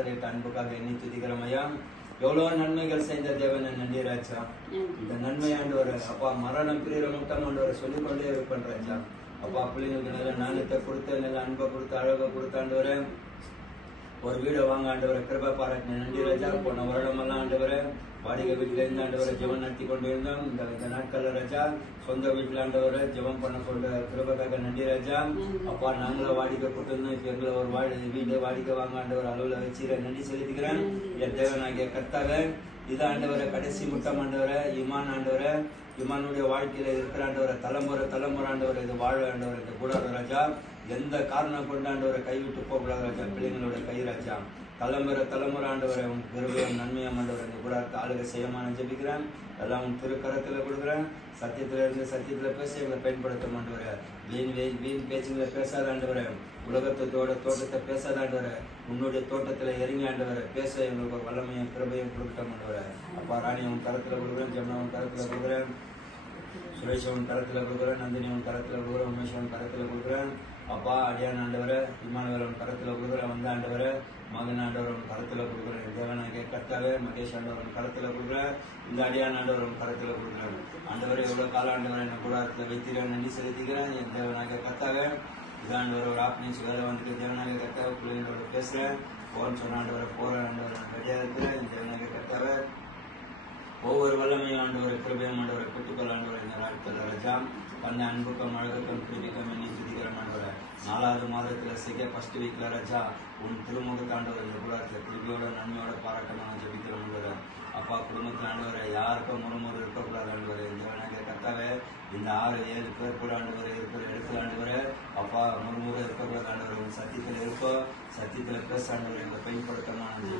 கட்டளையிட்ட அன்புக்காக எண்ணி துதிக்கிறோம் ஐயா. எவ்வளவு நன்மைகள் செய்த தேவன் நன்றி ராஜா. இந்த நன்மை ஆண்டவரை அப்பா மரணம் பிரிகிற மட்டும் ஆண்டவரை சொல்லிக்கொண்டே இருப்பேன் ராஜா. அப்பா பிள்ளைங்களுக்கு நல்ல நாணயத்தை கொடுத்த நல்ல அன்பை கொடுத்து அழகை கொடுத்தாண்டவரை ஒரு வீடை வாங்க ஆண்டவரை கிருபை பாராட்டின நன்றி ராஜா. போன வருடமெல்லாம் ஆண்டவரை வாடகை வீட்டுல இருந்து ஆண்டவரை ஜெபம் நடத்தி கொண்டு இருந்தோம். இந்த நாட்கள்ல ராஜா சொந்த வீட்டுல ஆண்டவரை ஜெபம் பண்ண கொண்ட கிருபைக்காக நன்றி ராஜா. அப்பா நாங்களும் வாடகை போட்டிருந்தோம். இப்ப எங்களை ஒரு வீடு வாடகை வாங்க ஆண்டவர் அளவுல வச்சு நன்றி செலுத்திக்கிறேன். என் தேவனாகிய கர்த்தாவே இது ஆண்டவரை கடைசி முட்டம் ஆண்டவரை இமான் ஆண்டவரை இமானுடைய வாழ்க்கையில இருக்கிற ஆண்டவரை தலைமுறை ஆண்டவர் இது வாழ ஆண்டவர் இந்த கூடாத ராஜா. எந்த காரணம் கொண்டாண்டவரை கைவிட்டு போகக்கூடாது ராஜா. பிள்ளைங்களோட கை ராஜா தலைமுறை ஆண்டவரை உன் பெருமையும் நன்மையும் ஆண்டவரை இந்த கூடாரத்தை ஆளுகை செய்யமான ஜெபிக்கிறேன். எல்லாம் உன் திருக்கரத்துல கொடுக்குறேன். சத்தியத்துல இருந்து சத்தியத்துல பேச எங்களை பயன்படுத்த ஆண்டவரை. வீண் பேச்சுங்களை பேசாத ஆண்டவரை. உலகத்தோட தோட்டத்தை பேசாத ஆண்டவரை. உன்னுடைய தோட்டத்துல இறங்கி ஆண்டவரை பேச எங்களுக்கு ஒரு வல்லமையும் கிருபையும் கொடுக்க ஆண்டவரை. அப்பா ராணி உன் கரத்துல கொடுக்குறேன். ஜெம்னா உன் கரத்துல கொடுக்குறேன். சுரேஷவன் கரத்துல கொடுக்குறேன். நந்தினிவன் கரத்துல கொடுக்குறேன். உமேஷவன் கரத்துல கொடுக்குறேன். அப்பா அடியான் ஆண்டவரை இமானுவேலவன் கரத்துல கொடுக்குறேன். வந்த ஆண்டவரை மகன் ஆண்டவரவன் கரத்துல கொடுக்குறேன். தேவனாகிய கர்த்தாவே மகேஷ் ஆண்டவரன் கரத்துல கொடுக்குறேன். இந்த அடியான் ஆண்டவரவன் கரத்துல கொடுக்குறேன். ஆண்டவரை எவ்வளவு கால ஆண்டவரை என்ன கூடாரத்துல வைத்திருக்கிறேன் நன்றி செலுத்திக்கிறேன். என் தேவனாகிய கர்த்தாவே இது ஆண்டவர் ஒரு ஆப்னிச்சு வேலை வந்துட்டு தேவனாகிய கர்த்தாவை பிள்ளைங்களோட பேசுறேன். போன்னு சொன்ன ஆண்டவரை போற ஆண்டவரை நான் ரெடியா இருக்கிறேன். என் தேவனாகிய கர்த்தாவை ஒவ்வொரு வல்லமையும் ஆண்டவரை கிருபையும் ஆண்டவரை பெற்றுக்கொள்ள ஆண்டவரை இந்த நாட்கள் ராஜா. பண்ண அன்புக்கும் அழகுக்கும் கிருபிக்கும் எண்ணி துதிக்கிறேன் ஆண்டவரை. 4வது மாதத்துல ஃபர்ஸ்ட் வீக்ல ராஜா உன் திருமுகத்தை ஆண்டவர் இந்த கூடாரத்துல கிருபியோட நன்மையோட பாராட்டமாக ஜெபிக்கிறோம் ஆண்டவரை. அப்பா குடும்பத்தில் ஆண்டவரை யாருக்கும் முறுமுறு இருக்கக்கூடாது ஆண்டவரை. இந்த கர்த்தாவே இந்த 6-7 பேர் கூட ஆண்டவரை இருக்கிற இடத்துல ஆண்டவரை அப்பா முறுமுறை இருக்கக்கூடாது ஆண்டவரை. உன் சத்தியத்துல இருக்கோ சத்தியத்துல பேச ஆண்டவரை எங்களை பயன்படுத்தணும்